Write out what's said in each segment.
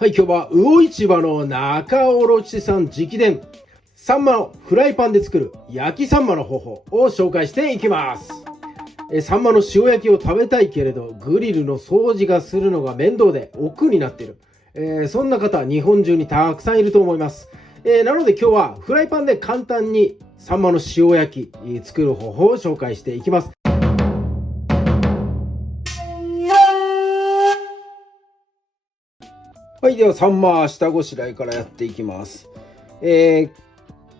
はい、今日は魚市場の仲卸さん直伝サンマのフライパンで作る焼きサンマの方法を紹介していきます。サンマの塩焼きを食べたいけれどグリルの掃除がするのが面倒で億劫になっている、そんな方日本中にたくさんいると思います。なので今日はフライパンで簡単にサンマの塩焼き作る方法を紹介していきます。はい、ではサンマ下ごしらえからやっていきます。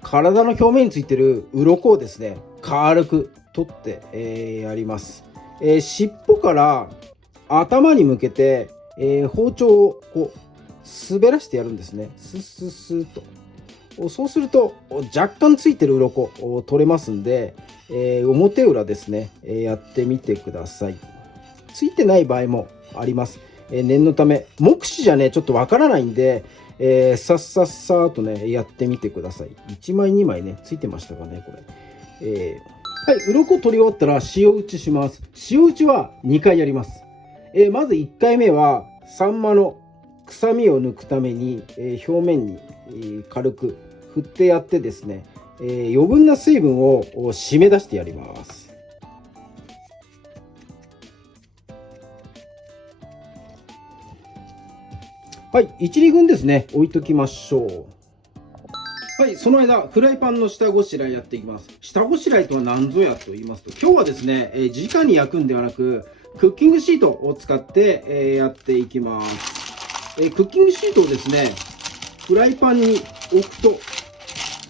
体の表面についてる鱗をですね軽く取って、やります。尻尾から頭に向けて、包丁をこう滑らしてやるんですね。スッスッスッと。そうすると若干ついてる鱗を取れますんで、表裏ですね、やってみてください。ついてない場合もあります。念のため目視じゃねちょっとわからないんで、さっさっさーとねやってみてください。1枚2枚ねついてましたかねこれ。はい、鱗取り終わったら塩打ちします。塩打ちは2回やります。まず1回目はサンマの臭みを抜くために、表面に、軽く振ってやってですね、余分な水分を締め出してやります。はい、1、2分ですね置いときましょう。はい、その間フライパンの下ごしらえやっていきます。下ごしらえとは何ぞやと言いますと、今日はですね、直に焼くんではなくクッキングシートを使って、やっていきます。クッキングシートをですねフライパンに置くとこ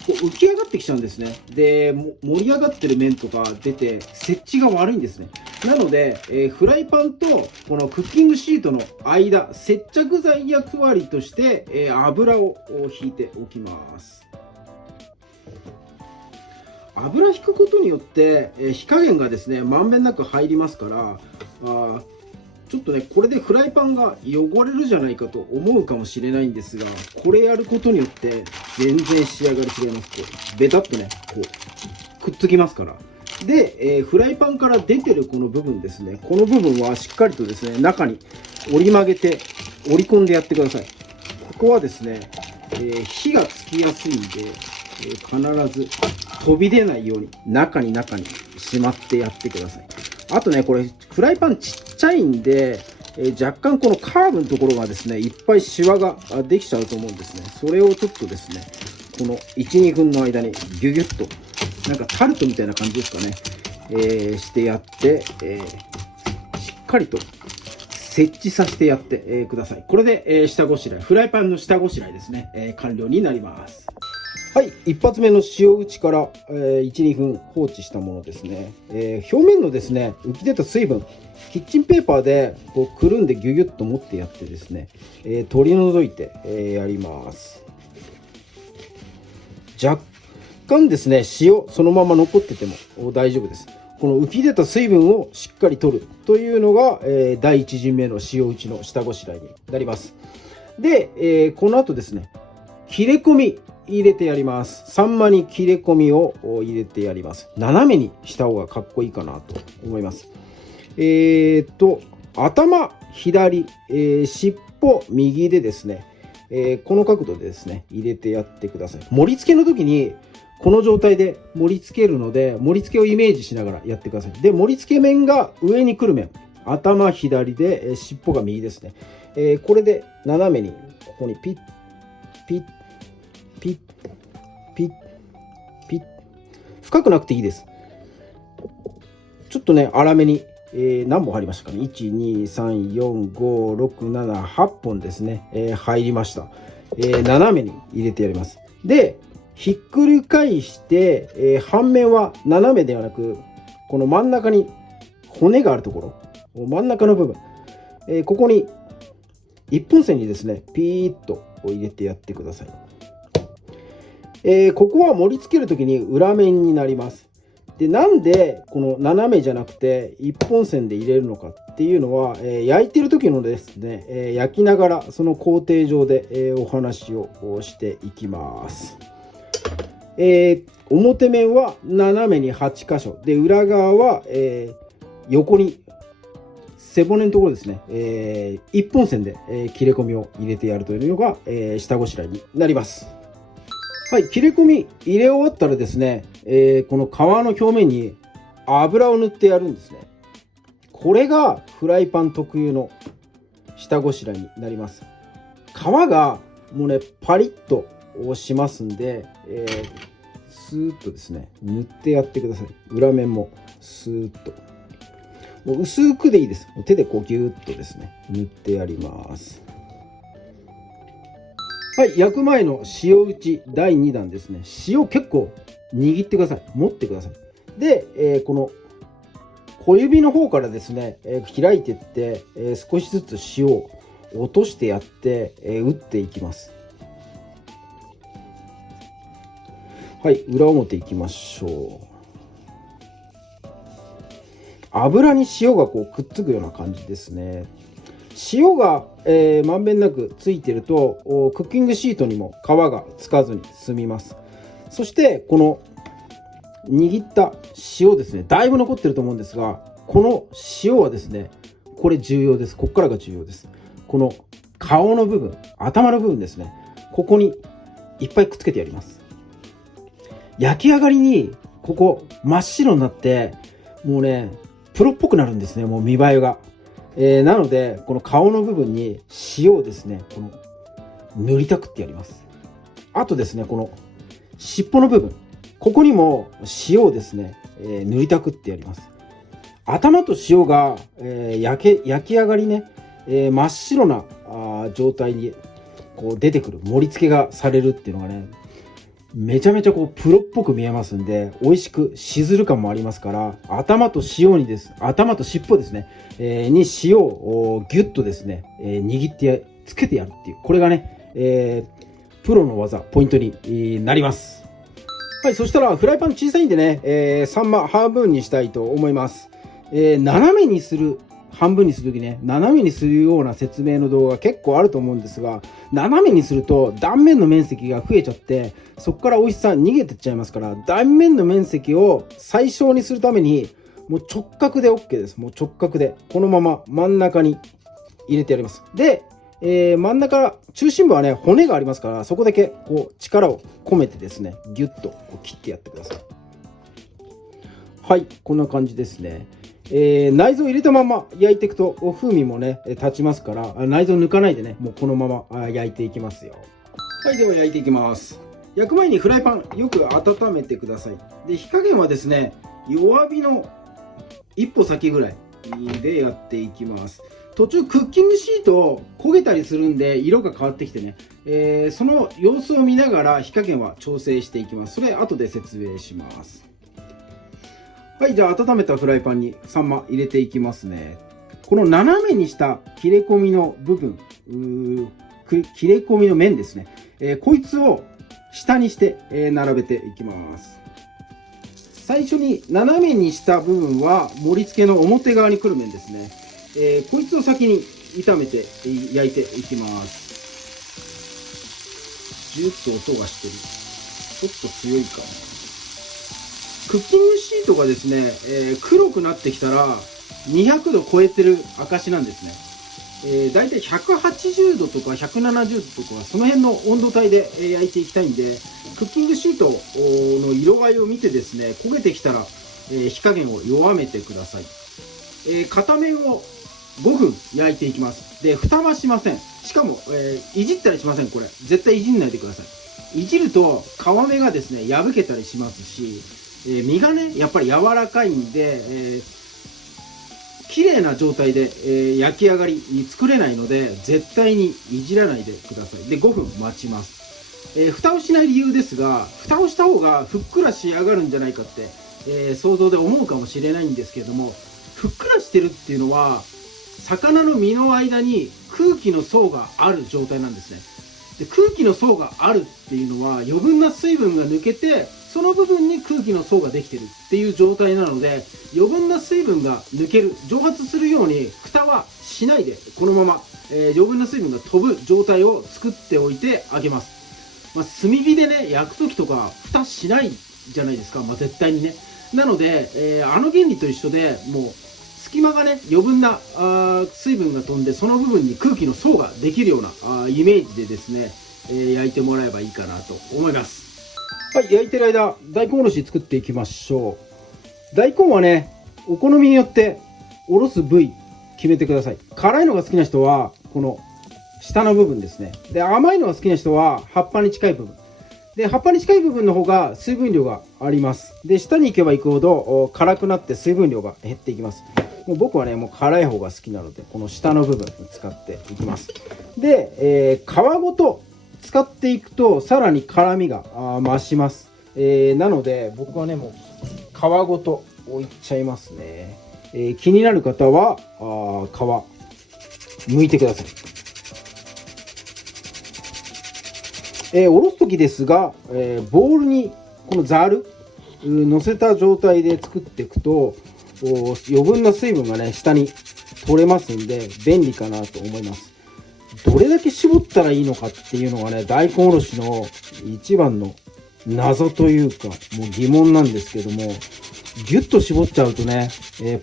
う浮き上がってきちゃうんですね。で盛り上がってる面とか出て設置が悪いんですね。なので、フライパンとこのクッキングシートの間接着剤役割として、油を引いておきます。油引くことによって、火加減がですねまんべんなく入りますから、ちょっとねこれでフライパンが汚れるじゃないかと思うかもしれないんですが、これやることによって全然仕上がり違います。こうベタっとねこうくっつきますから。で、フライパンから出てるこの部分ですね、この部分はしっかりとですね中に折り曲げて折り込んでやってください。ここはですね、火がつきやすいんで、必ず飛び出ないように中にしまってやってください。あとねこれフライパンちっちゃいんで、若干このカーブのところがですねいっぱいシワができちゃうと思うんですね。それをちょっとですねこの 1,2 分の間にギュギュッとなんかタルトみたいな感じですかね、してやって、しっかりと設置させてやって、ください。これで、下ごしらえフライパンの下ごしらえですね、完了になります。はい、一発目の塩打ちから、1、2分放置したものですね、表面のですね浮き出た水分キッチンペーパーでこうくるんでギュギュッと持ってやってですね、取り除いて、やります。若干ですね塩そのまま残ってても大丈夫です。この浮き出た水分をしっかり取るというのが、第1陣目の塩打ちの下ごしらえになります。で、この後ですね切れ込み入れてやります。サンマに切れ込みを入れてやります。斜めにした方がかっこいいかなと思います。頭左、尻尾右でですね、この角度でですね入れてやってください。盛り付けの時にこの状態で盛り付けるので盛り付けをイメージしながらやってください。で盛り付け面が上に来る面、頭左で、尻尾が右ですね、これで斜めにここにピッピッピッピッピッ、深くなくていいです。ちょっとね粗めに、何本入りましたかね。1,2,3,4,5,6,7,8本ですね、入りました。斜めに入れてやります。でひっくり返して、半面は斜めではなくこの真ん中に骨があるところ真ん中の部分、ここに一本線にですねピーッと入れてやってください。ここは盛り付ける時に裏面になります。でなんでこの斜めじゃなくて一本線で入れるのかっていうのは、焼いてる時のですね、焼きながらその工程上で、お話をしていきます。表面は斜めに8箇所で裏側は、横に背骨のところですね、一本線で、切れ込みを入れてやるというのが、下ごしらえになります。はい、切れ込み入れ終わったらですね、この皮の表面に油を塗ってやるんですね。これがフライパン特有の下ごしらえになります。皮がもうねパリッとしますんで、スーッとですね塗ってやってください。裏面もスーッと、もう薄くでいいです。手でこうギューッとですね塗ってやります。はい、焼く前の塩打ち第2弾ですね。塩結構握ってください。持ってください。で、この小指の方からですね、開いていって、少しずつ塩を落としてやって、打っていきます。はい、裏表いきましょう。油に塩がこうくっつくような感じですね。塩が、まんべんなくついてるとクッキングシートにも皮がつかずに済みます。そしてこの握った塩ですね、だいぶ残ってると思うんですが、この塩はですね、これ重要です。ここからが重要です。この顔の部分、頭の部分ですね、ここにいっぱいくっつけてやります。焼き上がりにここ真っ白になってもうねプロっぽくなるんですね、もう見栄えが。なのでこの顔の部分に塩をですねこの塗りたくってやります。あとですね、この尻尾の部分、ここにも塩をですね、塗りたくってやります。頭と塩が、焼き上がりね、真っ白な状態にこう出てくる、盛り付けがされるっていうのがね、めちゃめちゃこうプロっぽく見えますんで、美味しくしずる感もありますから、頭と尻尾ですね、に塩をギュッとですね、握ってつけてやるっていう、これがね、プロの技ポイントになります。はい、そしたらフライパン小さいんでね、サンマ半分にしたいと思います。斜めにする、半分にするときね、斜めにするような説明の動画結構あると思うんですが、斜めにすると断面の面積が増えちゃって、そこから美味しさ逃げてっちゃいますから、断面の面積を最小にするためにもう直角で OK です。もう直角でこのまま真ん中に入れてやります。で、真ん中中心部はね骨がありますから、そこだけこう力を込めてですねギュッとこう切ってやってください。はい、こんな感じですね。内臓入れたまま焼いていくと風味もね立ちますから、内臓抜かないでね、もうこのまま焼いていきますよ。はい、では焼いていきます。焼く前にフライパンよく温めてください。で、火加減はですね弱火の一歩先ぐらいでやっていきます。途中クッキングシート焦げたりするんで色が変わってきてね、その様子を見ながら火加減は調整していきます。それ後で説明します。はい、じゃあ温めたフライパンにサンマ入れていきますね。この斜めにした切れ込みの部分、切れ込みの面ですね、こいつを下にして、並べていきます。最初に斜めにした部分は盛り付けの表側に来る面ですね。こいつを先に炒めて焼いていきます。ジュッと音がしてる。ちょっと強いかな。クッキングシートがですね、黒くなってきたら200度超えてる証なんですね。だいたい180度とか170度とかその辺の温度帯で焼いていきたいんで、クッキングシートの色合いを見てですね、焦げてきたら火加減を弱めてください。片面を5分焼いていきます。で、蓋はしません。しかも、いじったりしません。これ絶対いじんないでください。いじると皮目がですね破けたりしますし、身がねやっぱり柔らかいんで、綺麗な状態で、焼き上がりに作れないので絶対にいじらないでください。で、5分待ちます。蓋をしない理由ですが、蓋をした方がふっくら仕上がるんじゃないかって、想像で思うかもしれないんですけれども、ふっくらしてるっていうのは魚の身の間に空気の層がある状態なんですね。で、空気の層があるっていうのは余分な水分が抜けて、その部分に空気の層ができてるっていう状態なので、余分な水分が抜ける、蒸発するように蓋はしないで、このまま、余分な水分が飛ぶ状態を作っておいてあげます。炭火でね焼く時とか蓋しないじゃないですか、絶対にね。なので、あの原理と一緒で、もう好隙間がね、余分な水分が飛んで、その部分に空気の層ができるようなイメージでですね、焼いてもらえばいいかなと思います。はい、焼いてる間、大根おろし作っていきましょう。大根はね、お好みによっておろす部位決めてください。辛いのが好きな人はこの下の部分ですね。で、甘いのが好きな人は葉っぱに近い部分で、葉っぱに近い部分の方が水分量があります。で、下に行けば行くほど辛くなって水分量が減っていきます。もう僕はね、もう辛い方が好きなので、この下の部分使っていきます。で、皮ごと使っていくとさらに辛みが増します。なので僕はね、もう皮ごと置いちゃいますね。気になる方は皮剥いてください。おろす時ですが、ボウルにこのざる乗せた状態で作っていくと余分な水分がね下に取れますんで便利かなと思います。どれだけ絞ったらいいのかっていうのがね、大根おろしの一番の謎というかもう疑問なんですけども、ギュッと絞っちゃうとね、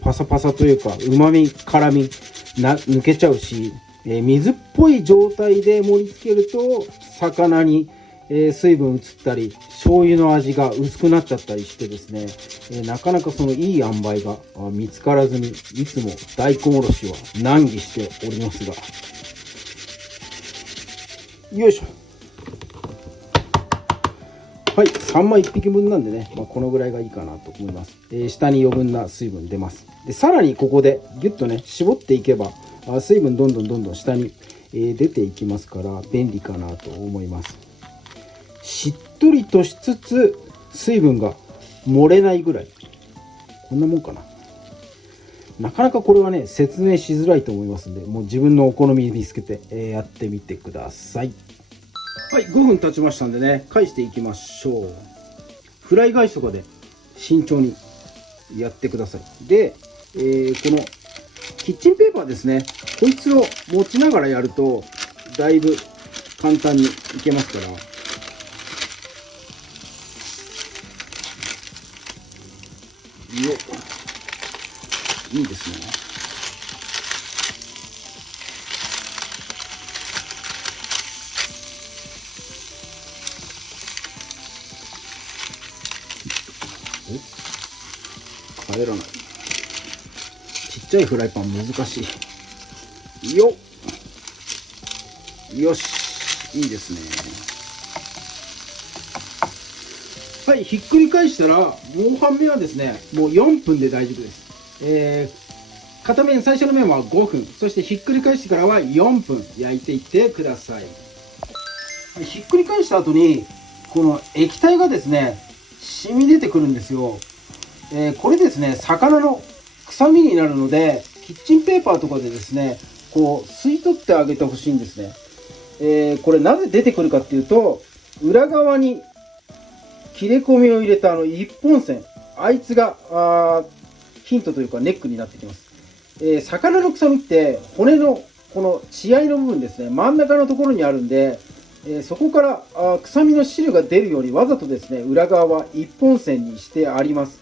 パサパサというか旨味辛み抜けちゃうし、水っぽい状態で盛り付けると魚に水分移ったり醤油の味が薄くなっちゃったりしてですね、なかなかそのいい塩梅が見つからずにいつも大根おろしは難儀しておりますが、よいしょ。はい、サンマ1匹分なんでね、このぐらいがいいかなと思います。下に余分な水分出ます。でさらにここでギュッとね絞っていけば水分どんどん下に出ていきますから便利かなと思います。しっとりとしつつ水分が漏れないぐらい、こんなもんかな。なかなかこれはね説明しづらいと思いますんで、もう自分のお好みに見つけてやってみてください。はい、5分経ちましたんでね、返していきましょう。フライ返しとかで慎重にやってください。で、このキッチンペーパーですね、こいつを持ちながらやるとだいぶ簡単にいけますから。よっ、いいですね。帰らない。ちっちゃいフライパン難しい。よっ、よし、いいですね。はい、ひっくり返したらもう半面はですね、もう4分で大丈夫です。片面最初の面は5分、そしてひっくり返してからは4分焼いていってください。はい、ひっくり返した後にこの液体がですね染み出てくるんですよ。これですね、魚の臭みになるのでキッチンペーパーとかでですねこう吸い取ってあげてほしいんですね。これなぜ出てくるかっていうと、裏側に切れ込みを入れた一本線、あいつがヒントというかネックになってきます。魚の臭みって骨のこの血合いの部分ですね、真ん中のところにあるんで、そこから臭みの汁が出るようにわざとですね裏側は一本線にしてあります。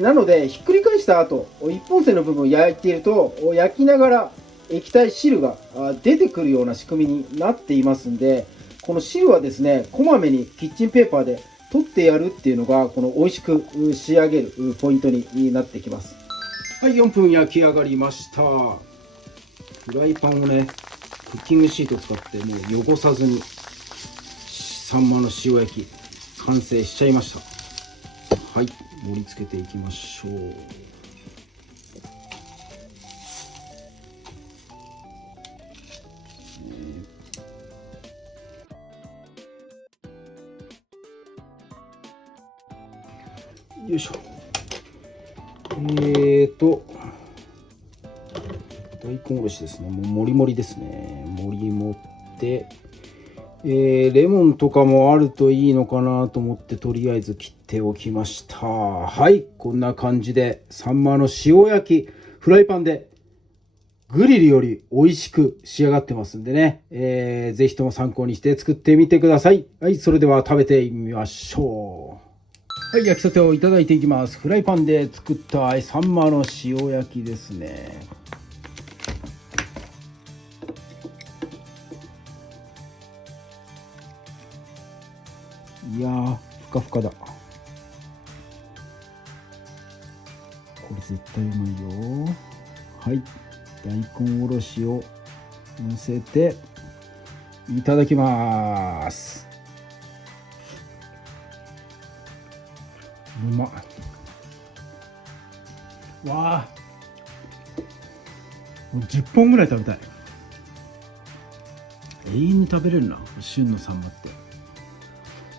なのでひっくり返した後一本線の部分を焼いていると焼きながら液体汁が出てくるような仕組みになっていますんで、この汁はですねこまめにキッチンペーパーで取ってやるっていうのがこの美味しく仕上げるポイントになってきます。はい、4分焼き上がりました。フライパンをねクッキングシートを使ってもう汚さずにサンマの塩焼き完成しちゃいました。はい、盛り付けていきましょう。よいしょ。大根おろしですね。もうもりもりですね。もりもって、レモンとかもあるといいのかなと思ってとりあえず切っておきました。はい、こんな感じでサンマの塩焼きフライパンでグリルより美味しく仕上がってますんでね、ぜひとも参考にして作ってみてください。はい、それでは食べてみましょう。はい、焼きたてをいただいていきます。フライパンで作ったサンマの塩焼きですね。いやー、ふかふかだ。これ絶対うまいよ。はい、大根おろしをのせていただきます。うまっ。わあ、もう10本ぐらい食べたい。永遠に食べれるな、旬のサンマって。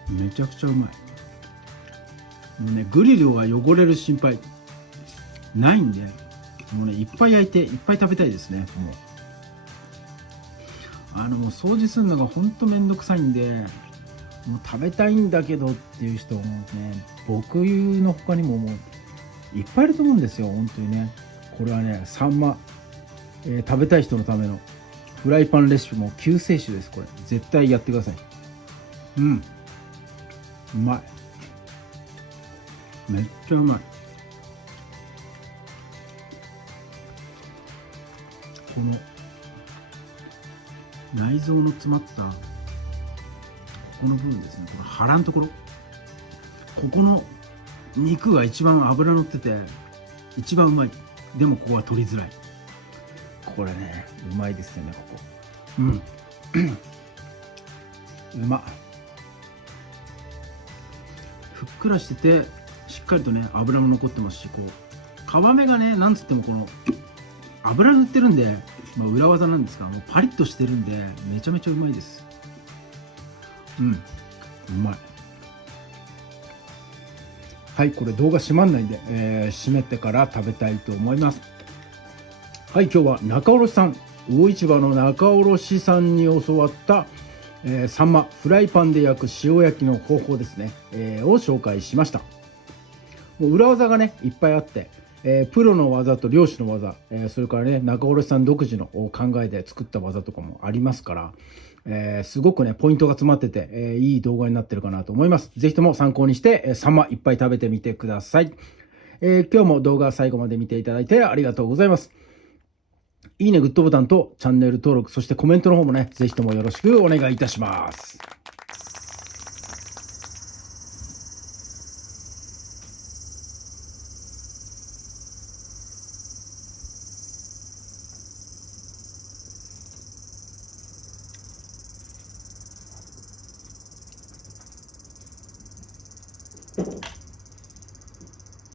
めちゃくちゃうまい。もうね、グリルは汚れる心配ないんで、もうね、いっぱい焼いていっぱい食べたいですね。もう掃除するのがほんとめんどくさいんで、もう食べたいんだけどっていう人もね、僕の他にももういっぱいいると思うんですよ、本当にね。これはね、サンマ、食べたい人のためのフライパンレシピも救世主です。これ絶対やってください。うん、うまい。めっちゃうまい。この内臓の詰まったここの部分ですね、この腹のところ、ここの肉が一番脂乗ってて一番うまい。でもここは取りづらい。これね、うまいですよね、ここ。うんうまっ。ふっくらしててしっかりとね脂も残ってますし、こう皮目がね、なんつってもこの油塗ってるんで、裏技なんですが、もうパリッとしてるんでめちゃめちゃうまいです。うん、うまい。はい、これ動画閉まんないんで、閉めてから食べたいと思います。はい、今日は仲卸さん、魚市場の仲卸さんに教わった、サンマフライパンで焼く塩焼きの方法ですね、を紹介しました。もう裏技がねいっぱいあって、プロの技と漁師の技、それからね仲卸さん独自の考えで作った技とかもありますから、すごくねポイントが詰まってて、いい動画になってるかなと思います。ぜひとも参考にして、サンマいっぱい食べてみてください。今日も動画最後まで見ていただいてありがとうございます。いいね、グッドボタンとチャンネル登録、そしてコメントの方もねぜひともよろしくお願いいたします。